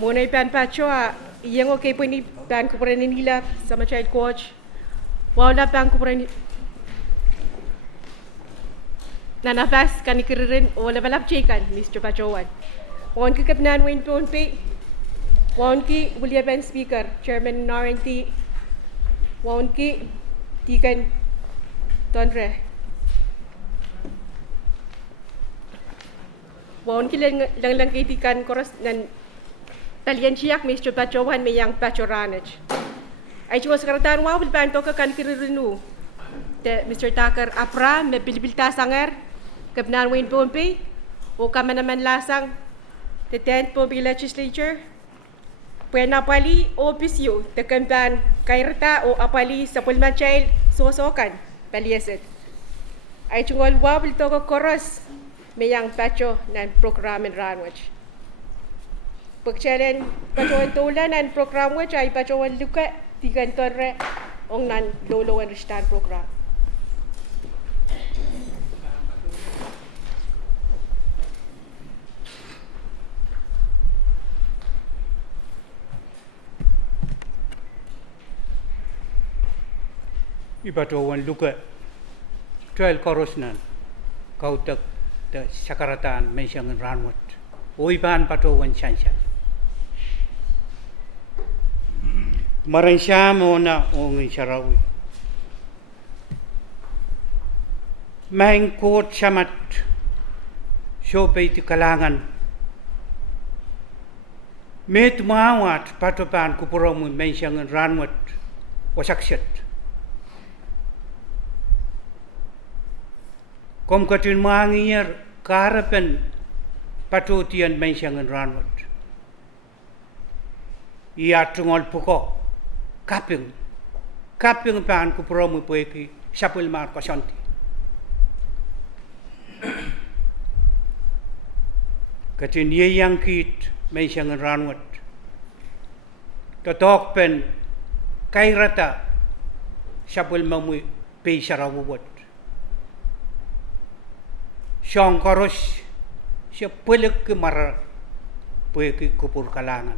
Muna ipan pacho yang okay po ni pan ko pa nila sama child coach. Wala pan ko pa nanabas kan ikiririn wala balap chikan Mr. Pachowan. Wan ki kapnan Wayne POHNPEI. Wan ki William Ben Speaker, Chairman NRNT. Wan ki Tikan Tonre. Wan ki lang kitikan koros nan talian siyak Mr. Pachowan may yang Pachoranage. Ay cuma sekarang wow bilban to kan kiririnu. Te Mr. Tucker apra me bilbilta sanger kapnan Wayne POHNPEI o kama naman lasang the 10th POHNPEI legislature. Pwena pali o pisyo te kampan kairta o apali sa pulman child sosokan palieset. Ay chungol wow bilto ko koros may yang Pacho nan programen ranwach. Pagchalen Pachowan tulan nan program wach ay Pachowan luka tigan torre ong nan lolo and ristan program. Ipatawan luka trail korosnan kautak the sakaratan mensyang ranwat oiban patawan chanshan maransyam ona ong sharawi mangkot samat syopay ti kalangan met mawat patopan kupuramu mensyang ranwat wasakshat Kom katin mangir karapen patotian mensyang ranwat. Ia tungol puko kaping pan ku promo poeki sapul mar kasanti. Katin ye yang kit mensyang ranwat. Totok pen kairata sapul mamu pe sarawut. Siyang koros siya pulik ke mara pulik ke kupur kalangan.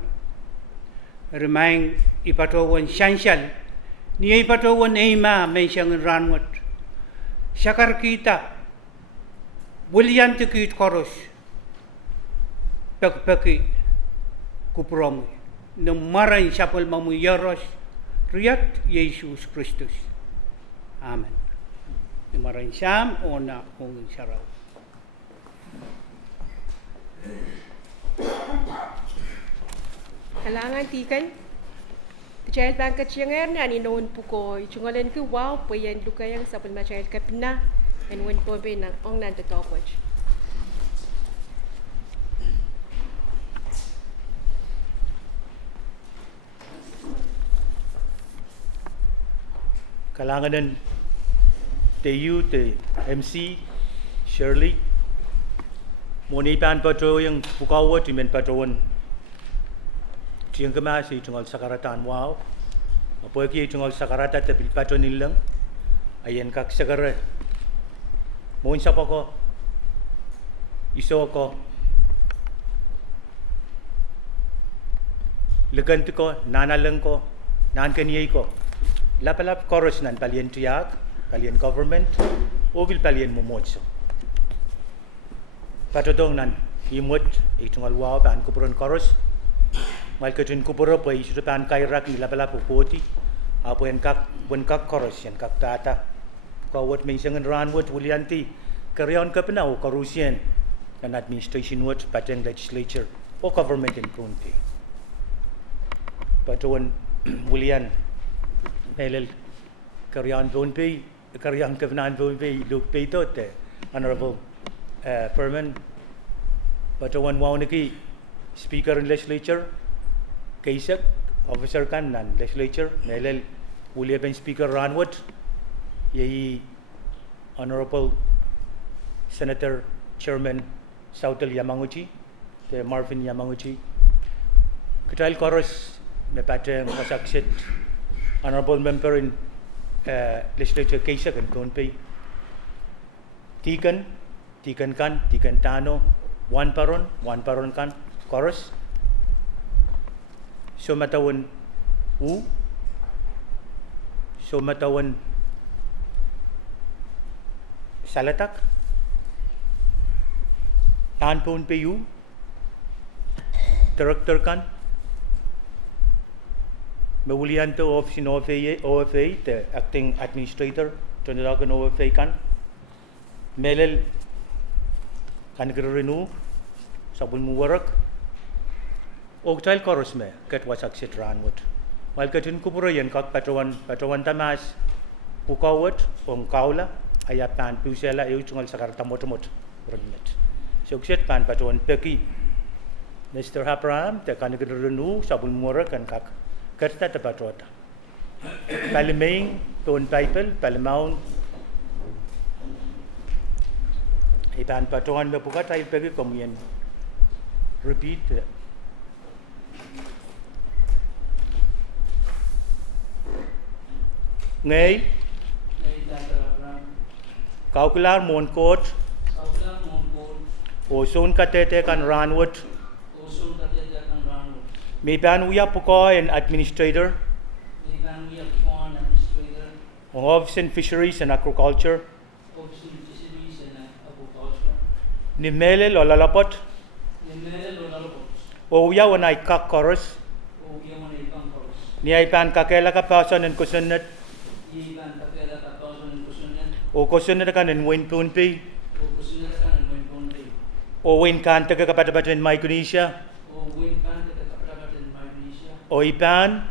Remain ipatawan syansyal niya ipatawan eima may siyang ranwat. Syakar kita bulian tikit koros pek-peki kupurom namaran syapul mamu yaros riyat Yesus Kristus. Amen. Namaran syam ona ong syaraw. Kalangan tikan child bank chinger na ni noon puko chungolen ku wow puyan luka yang sa pulma child kapna and when POHNPEI na ong nan to talk watch. Kalangan TU te MC Shirley Moni pan patro yang pukawa timen patroon tiang kemasi tunggal sakaratan wow apa ki tunggal sakarata te bil patron nilang ayen kak sagara mon sapa ko iso ko legan ko nanaleng ko nan kaniyai ko lapalap koros nan palien tiak palien government o bil palien momotso Patodong nan imut itungal wow pan kupuron koros mal ketin kupuro pa isu pan kairak nila pala pupoti apo yan kak koros yan kak tata kawat may sangan ranwat wulianti karyon ka pinaw korusyen nan administration wat pateng legislature o government in POHNPEI patuan wulian melel karyon POHNPEI karyon ka pinan POHNPEI look peitote honorable Perman, Patawan Wauniki, Speaker in Legislature, Kaisak, Officer kan nan Legislature, Melel, William Ben Speaker Ranwat, Yei Honorable Senator Chairman Sautel Yamanguchi, the Marvin Yamanguchi, Katail Koros, Mepate Masaksit, Honorable Member in Legislature Kaisak and POHNPEI, Tikan kan, Tikan Tano, one paron kan, chorus. Somatawan U, Somatawan Salatak, POHNPEI U, Director kan, Mawulianto Office in OFA, the Acting Administrator, Trinidad OFA kan, Melel kan renew, Sabul Muwarak, Ogtail Korosme, Ket Wasak Sit Ranwood. While Ketin Kupurayan Kak Patawan Tamas, Pukawat, Ong Kaula, Ayapan Pusela, Eutungal Sakarta Motomot, Runmet. So Xet Pan Patawan Peki, Mr. Hapram, the kan renew, Sabul Muwarak and Kak, Kerta Patota. POHNPEI, POHNPEI, Palamaun, Ipan Patawan Bapukata, I Pegi Comian. Repeat. Ngay Kaukular Monkot Osun Katete kan Ranwood Mipan Uya Pukoy and Administrator Office in Fisheries and Aquaculture Nimele Lolalapot Oya Wanai Kak Chorus Niaipan Kakela Kapasan and Kusunet O Kusunet kan and Win POHNPEI O Win Kan Takapatapat in Micronesia O Ipan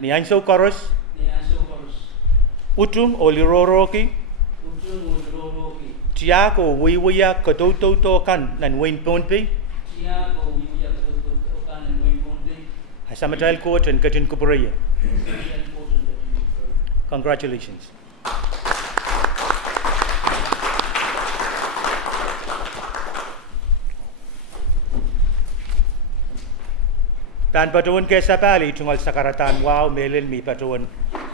Nianso Chorus Utum o Liroroki Tiak o Wiwia Katoto kan and Win POHNPEI Asamatal Court and Ketin Kupuraya. Congratulations. Tan Patawan Kesa Pali, Tungal Sakaratan, Wow, Melil, Mi Patawan,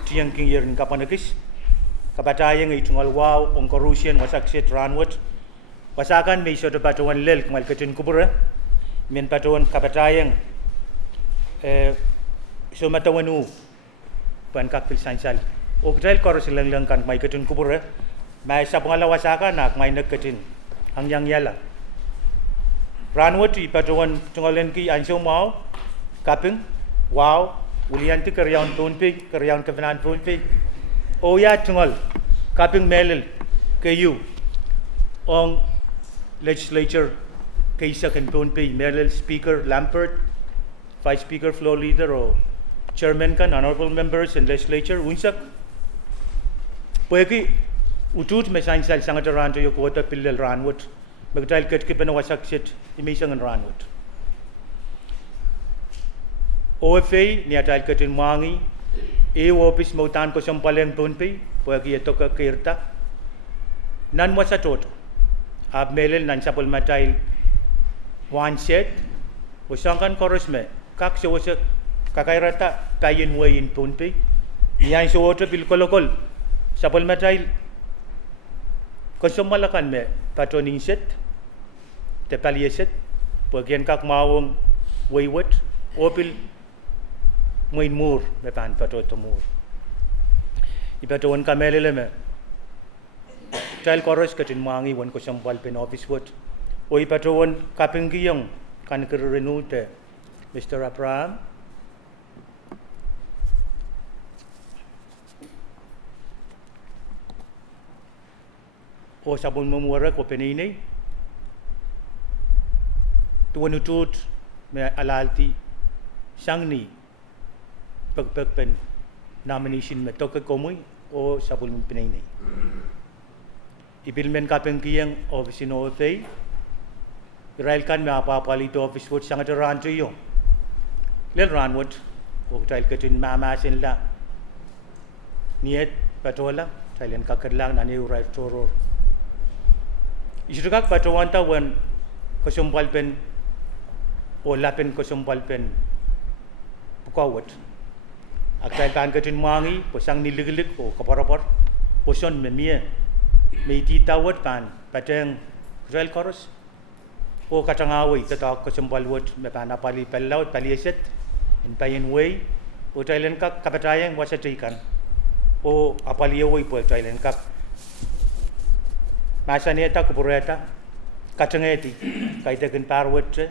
Tiang King Yerin Kapanakis, Kapatayang, Tungal Wow, Onkorusian, Wasaksit Ranwood, Wasakan, Mi Soto Patawan Lil, Mal Ketin Kupura, Min Patawan Kapatayang, Somatawanu, Pankakil Sansal. Ogtail Koros lang kan may Ketin Kupura, may sa pangalawasakan nak may nagketin, hangyang yala. Ranwood, Patawan Tungalan Ki Anso Mau, Kaping, Wow, Ulianti Karyawan POHNPEI, Karyawan Kapanan POHNPEI, Oya Tungal, Kaping Melil, KU, Ong Legislature, Kaisa kan POHNPEI, Melil Speaker Lampert, Vice Speaker Floor Leader or Chairman kan, Honorable Members and Legislature, Unsak, Pweki, Utut Mesansal Sangataran to Yokota Pillel Ranwood, Magdal Ketkipan Wasak Sit, Imisang and Ranwood. OFA niatal Ketin Mangi, Office Motan ko Sampaleng POHNPEI, Pweki Etoka Kirta, Nan Wasatoto, Ab Melil Nan Sapul Matail, One Set, Usangkan Korosme, Kak Sawasa Kakairata, Payin Way in POHNPEI, Yan Sawata Pilkolokol, Sapul Matail, Kosomalakan me, Patroning Set, Tepalia Set, Pweki Kak Mawang Waywat, Opil. Moin mur me pan pato mur ipatawan ka melele me child chorus Ketin Mangi wan ko sampal pen office what o ipatawan kaping giyong kan renew te Mr. Abraham o sabon memura ko penini tuwan utut me alalti sangni pagpagpen nomination me toka komui o sabul pinay ni ipilmen kapeng kiyang office in OFA Israel kan me apapalito office wood sangat rancho yo lel ranwood o tail Ketin mamasin la niet patola tailen kakadlang na ni uray toror isukak patawanta wan kosumpal pen o lapen kosumpal pen pukawat Akal pan Ketin Mangi, posang nilig-lig o kaparapar, poson memia, may titawat pan, pateng Israel Chorus, o katangaway, tatak ko sumbalwat, may panapali palaut, paliaset, POHNPEI way o Thailand kak kapatayang wasatikan o apaliyo way po Thailand kak masaneta kupureta kacangeti kaita kan parwetse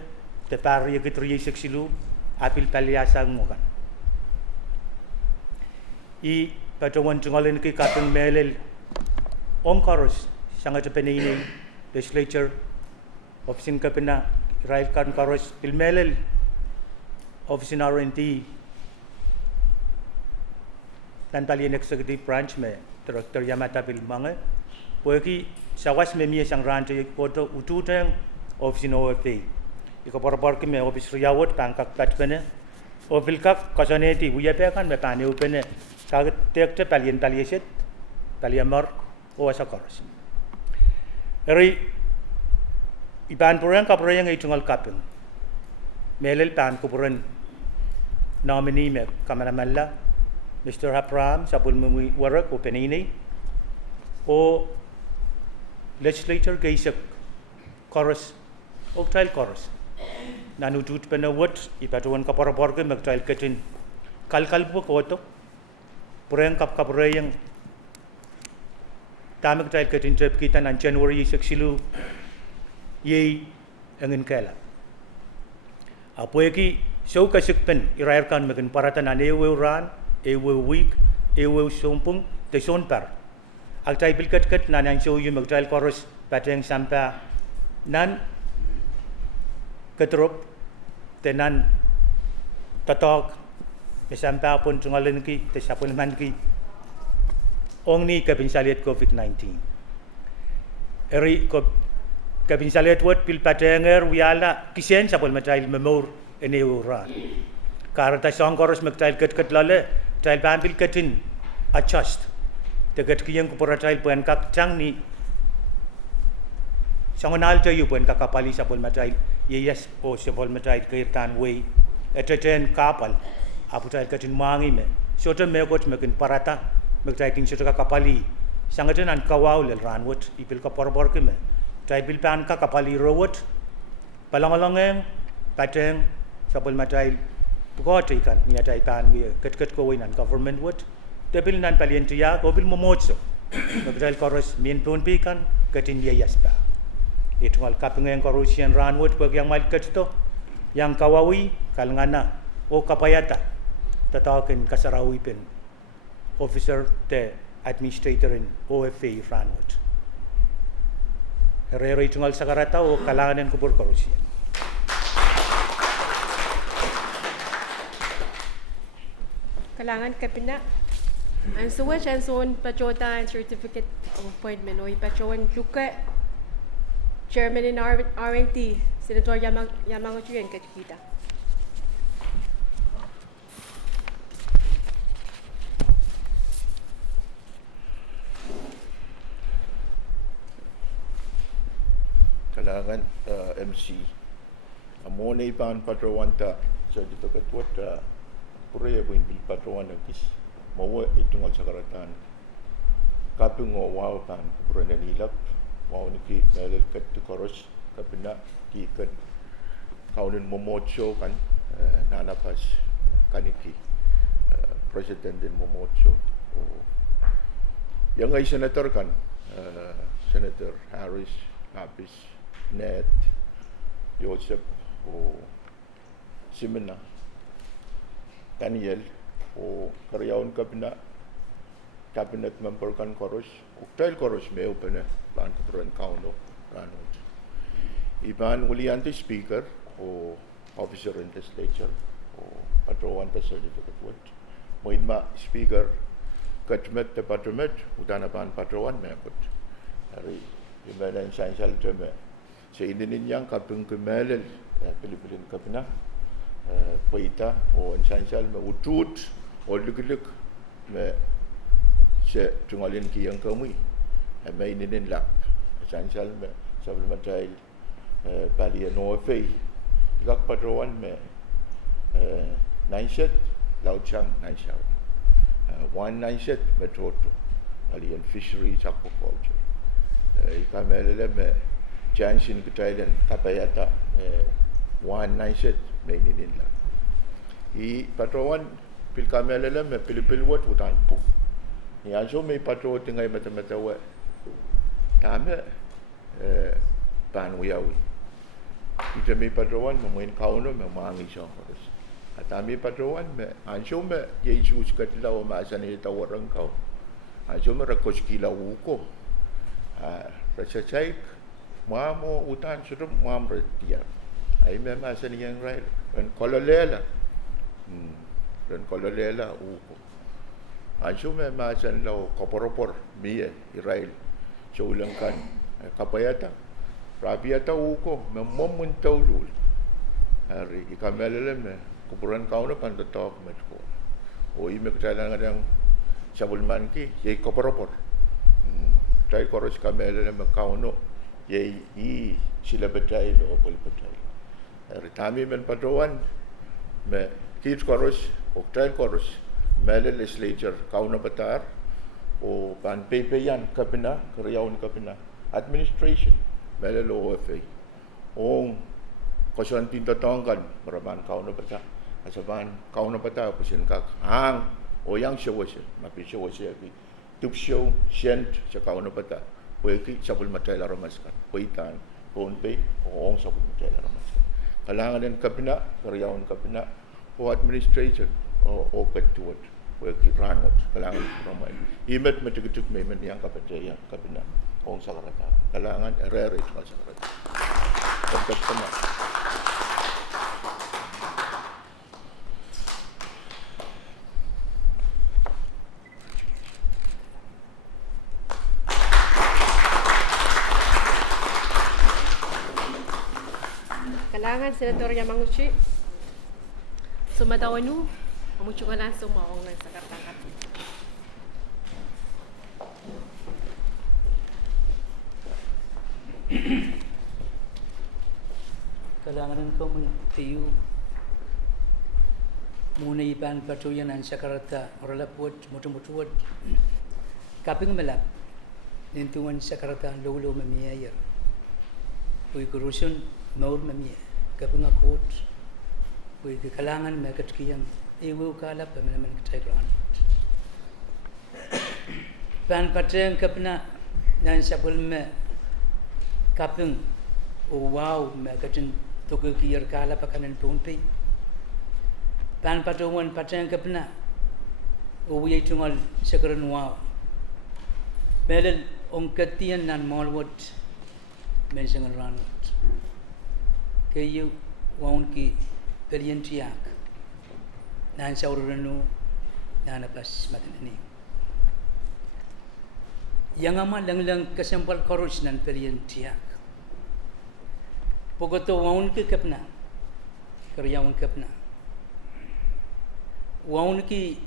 te par ye kitri seksilu apil paliasang mokan I patawan tungalin ki kapeng melel onkaros sangat penini legislature ofisin kapena rail kan karos pil melel ofisin R&D dan talian executive branch me director Yamata pil mange poeki sawas me mie sang ranche koto ututeng ofisin OFA iko por ke me office riyawot pangkak patpene ofil kak kasoneti uyape kan me pane upene kaget tekte palieset paliamor o asakoros eri iban puran kaprayang itungal kapeng melel pan kupuran nominee me kamanamalla Mr. Hapram sabul mumi warak o penini o legislature gaisak chorus o trial chorus nanutut penawat ipatuan kaparaborga mag trial katin kalkal po koto purang kaprayang tamag trial katin trip kita nan January 6 silu ye angin kala apoeki so kasikpen irairkan magan paratan anewe ran ewe week ewe sompung te sonpar ak tay bilkat kat nan show yu mag trial chorus pateng sampa nan ketrop tenan tatok sampa pun tungalin ki te sapun man ki ong ni kabinsaliat COVID-19 eri ko kabinsaliat wat pil patenger wiala kisen sapul matrail memor ene ura karata songkoros matrail ket lale trail pambil ketin adjust tegat kiyang ko para trail puan kak chang ni sangonal tayo puan kakapali sapul matrail yes o sapul matrail kaitan way eteten kapal apu trail ketin mangi me sota me kot mekin parata matrail king sota kakapali sangaten an kawaw lel ranwot ipil ka porbor ke me trail pan kakapali rowot palangalangeng pateng sapul matrail Pukoti kan ni atai pan wi ket ko winan government wood tebil nan palientia ko bil momotso magdal koros min POHNPEI kan ketin dia yaspa itu al kapeng korosian ranwood pag yang mal ket to yang kawawi kalngana o kapayata tatakin kasarawi pen officer te administrator in OFA ranwood herero itu al sakarata o kalangan kubur korosian Kalangan kapina ang suwa siya son pachota and certificate of appointment o ipachowan luka chairman in R&T Senator Yamang Ochuyen katikita. Kalangan MC amone pan patrawanta certificate what Puraya buin bil patrawan nagis mawa itungal sakaratan kaping o wow pan purana nilap wow niki nalal kat koros kapina ki kat kaunin momocho kan nanapas kaniki president din momocho yang ay senator kan Senator Harris Lapis Ned Joseph o Simena Daniel o karyawan cabinet member kan koros uktail koros me upene ban kupran kauno ranot iban uliante speaker o officer in legislature o patrawan ta certificate what moinma speaker katmet department udana ban patrawan me kot hari ibadan sansal teme se indinin yang kapung kemelel pilih-pilih kapina Paita o ensansal me utut o luguluk me se tungalin ki yang kami me inin lap ensansal me sabul matai pali no fei gak patrawan me nainset lauchang naisau one nainset me toto alien fisheries aquaculture ikamele me chansin kitailen kapayata one nainset mainin la I patroan pil kamelele me pil wat utan pu. Ni ajo me patro tingai mata we. Tame pan wiawi. Ita me patroan me moin kauno me mangi so horos. Atami patroan me ajo me Yesus katila o masani ta warang kau. Ajo me rakoski la uko. Rachachaik mamo utan surum mam retia. Ai me masani yang rai ren kololela. Ren kololela uko. Ajo me masan lo koporopor mie Israel. Choulankan kapayata. Rabiata uko me momun taulul. Hari ikamelele me kupuran kau na kan tatok metko. O ime katalan ngadang sabulman ki ye koporopor. Tai koros kamelele me kau no ye I sila betai lo pol betai. Hari tami men patroan me kit koros o tai koros mele legislature kau na batar o POHNPEI yan kapina karyawan kapina administration mele lo OFA ong kosan tinta tongkan meraman kau na bata asaban kau na bata pasin kak ang o yang shawase mapi shawase abi tup show sent sa kau na bata pweki sabul matay la ramaskan pwitan POHNPEI o ong sabul matay la ramaskan kalangan din kapina karyawan kapina o administration o ketuat pweki rangot kalangan ramai imet metukutuk memen yang kapatay yang kapina ong sakarata kalangan erere sa sakarata pagkat kena Kalangan Senator Yamanguchi. Sumatawanu, mamuchungan langsung maong ng sakartangkat. Kalangan ko mo tiyo muna ipan patuyan ang sakarata oralapot mutumutut kaping melap nintuan sakarata lolo mamiyayar uy kurusun maur mamiya kaping akot uy kalangan makatkiyan iwu kalap pamanaman katayran pan pateng kapna nan sabul me kaping o wow makatin tukukiyar kalap pakanan POHNPEI pan patungan pateng kapna o wiyay tungal sakaran wow melal ongkatiyan nan malwat mensangan ranwat kayu waun ki perientiak nan sauranu nan apas matanani yang amat lang kesempal korus nan perientiak Pogoto waun ki kapna karyawan kapna waun ki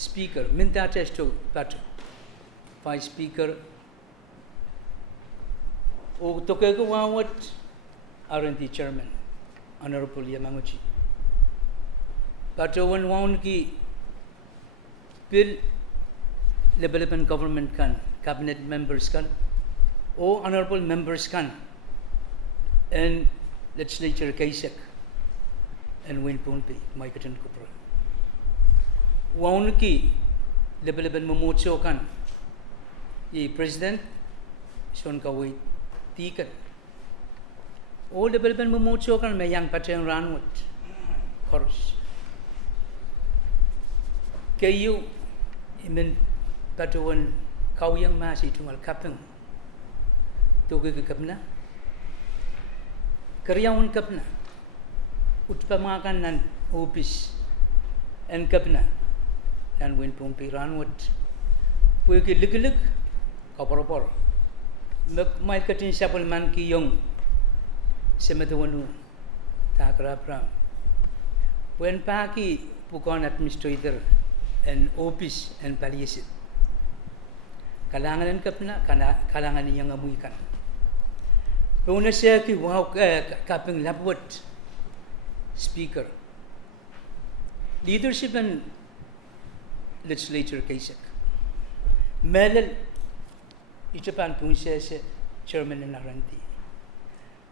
speaker minta testo patu vice speaker o toke ko wawat R&D chairman honorable Yamanguchi patu waun ki bill development government kan cabinet members kan o honorable members kan and legislature Kaisek and Win POHNPEI may katan ko pro waun ki level memotso kan i president son kawai tikan o level memotso kan may yang pateng ranwat course kayu imen patuan kau yang masih tunggal kapeng tuge ke kapna karyawan kapna utpamakan nan office and kapna nan Win POHNPEI ranwat puike lik kaporapor mai katin sapal man ki yong semetawanu takrapram when paki pukon administrator and office and palliative kalangan kapna kalangan yang amuikan Puna siya ki wow kaping labwat speaker leadership and legislature Kaisek melal itapan pun siya chairman na naranti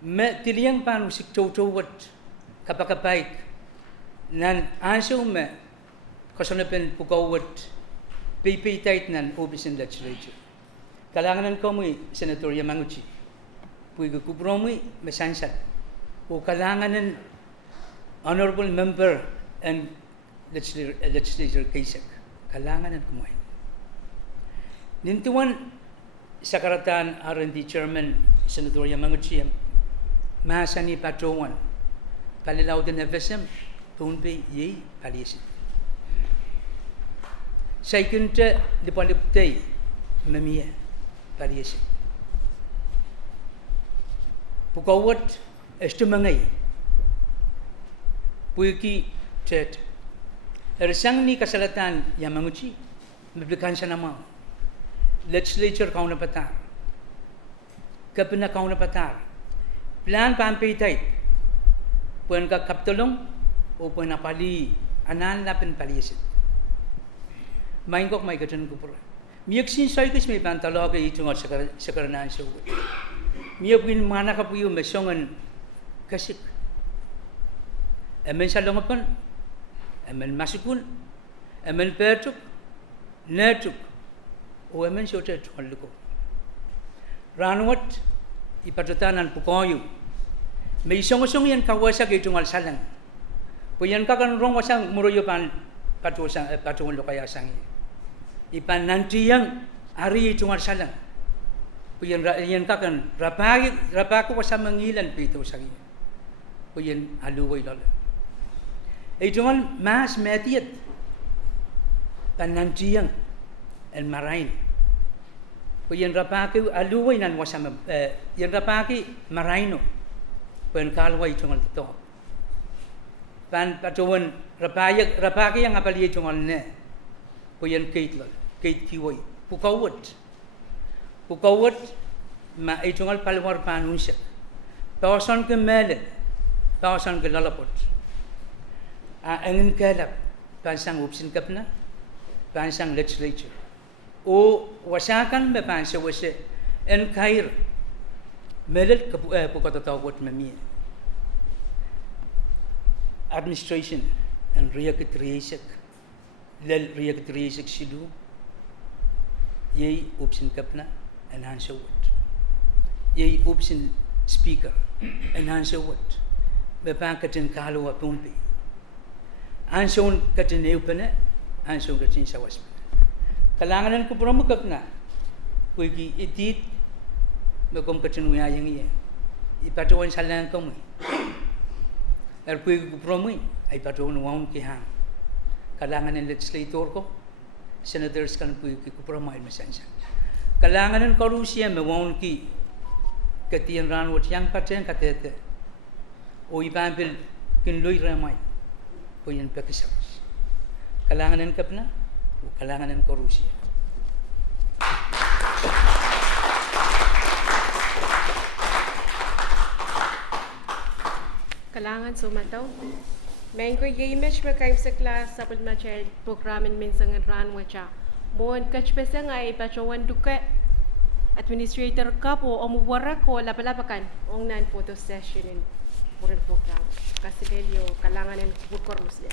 me tiliyang pan usik toto wat kapakapaik nan answer me kasonapen pukawat PP tight nan obisin legislature. Kalanganan kami Senator Yamanguchi. Puigo kupromi mesansat. O kalanganan honorable member and legislature Kaisak. Kalanganan kumain. Nintuan Sakaratan R&D Chairman Senator Yamanguchi Mahasani Patrowan Palilaw din FSM POHNPEI ye palisit. Second the Poliptei Mamia palisit. Pukawat estumangay Puiki Tet Ersang ni kasalatan Yamanguchi Mablikan siya naman legislature kauna patar kapina kauna patar plan POHNPEI tight puan ka kaptulong o puan pali anan lapin palisit main kok mai katan kupura miyak sin soy kis may pantalo ka itungot sakaranan sa uwi miyak win mana ka puyo mesongan kasik emen salongapan emen masukun emen pertuk netuk o emen sote tukaliko ranwat ipatutanan pukoyu may song-song yan kawasa kay tungal salang puyan ka kan rong wasang muroyo pan patuwan lo kaya sang ipan nantiyang ari tungal salang puyan yan ka kan rapako wasa mangilan pito sang puyan aluway lola ay tungal mas metiyat pan nantiyang el marain puyan rapaki aluway nan wasa yan rapaki maraino puyan kalway tungal to pan patuwan rapaki yang apali tungal ne puyan kate kiway pukawat ma ay tungal palwar panunsya pawasan ke mele pawasan ke lalapot angin kalap pansang upsin kapna pansang legislature o wasakan me pansa wase en kair melet pukatatawat mamia administration and reaktriasak lel reaktriasak sidu yei upsin kapna en hansa wat yei upsin speaker en hansa wat me pankatin kalwa POHNPEI anson katin eupene anson katin sawas kalanganan ko promukap na kuigi itit magom kacinuya yang iya ipatuan salang kami kuigi ko promi ay patuan waun kihang kalanganan legislator ko senators kan kuigi ko promay masansan kalanganan ko Rusia waun ki katiyan ranwat yang paten katete o ipampil kinloy ramay puyan pakisawas kalanganan kapna kalanganan ko Rusia. Kalangan sumataw. Mengko image makaim sa class sa pagmachel programin minsangan ranwa cha. Mon kachpesa nga ipachawan duka administrator ka po umuwara ko lapalapakan ong nan photo session in Burin program. Kasilelyo kalanganan bukor Rusia.